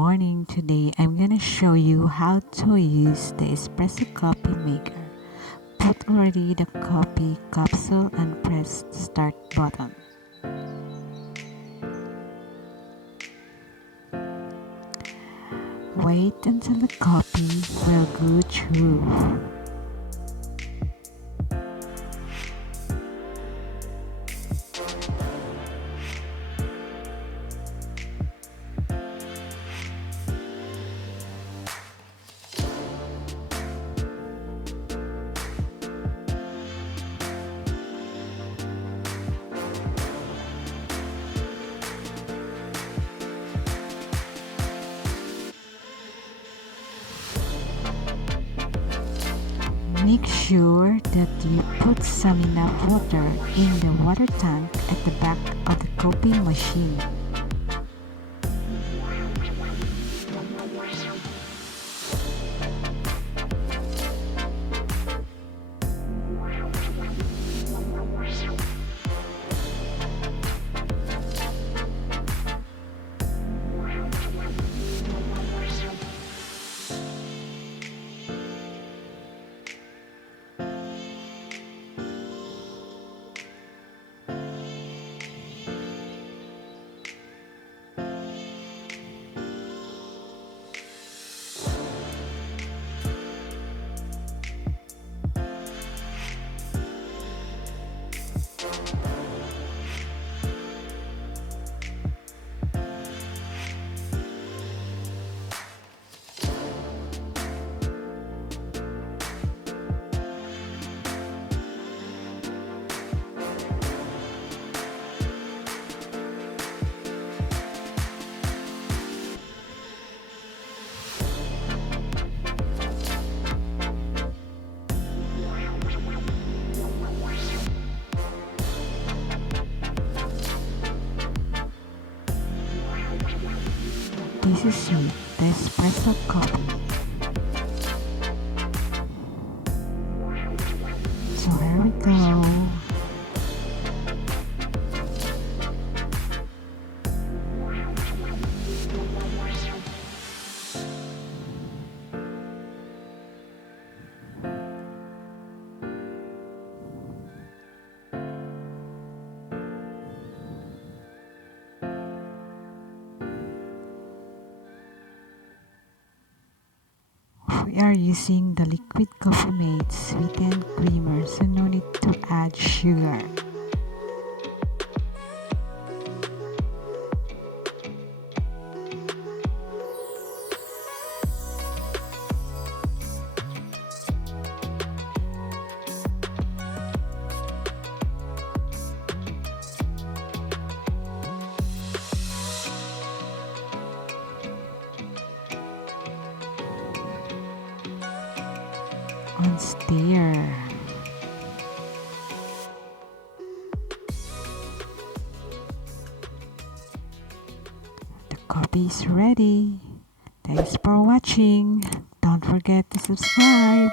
morning. Today I'm gonna show you how to use the espresso coffee maker. Put already the coffee capsule and press the start button. Wait until the coffee will go through. Make sure that you put some enough water in the water tank at the back of the coffee machine. This is it, the espresso coffee. So here we go. We are using the liquid coffee mate sweetened creamer, so no need to add sugar. On stir. The coffee is ready. Thanks for watching. Don't forget to subscribe.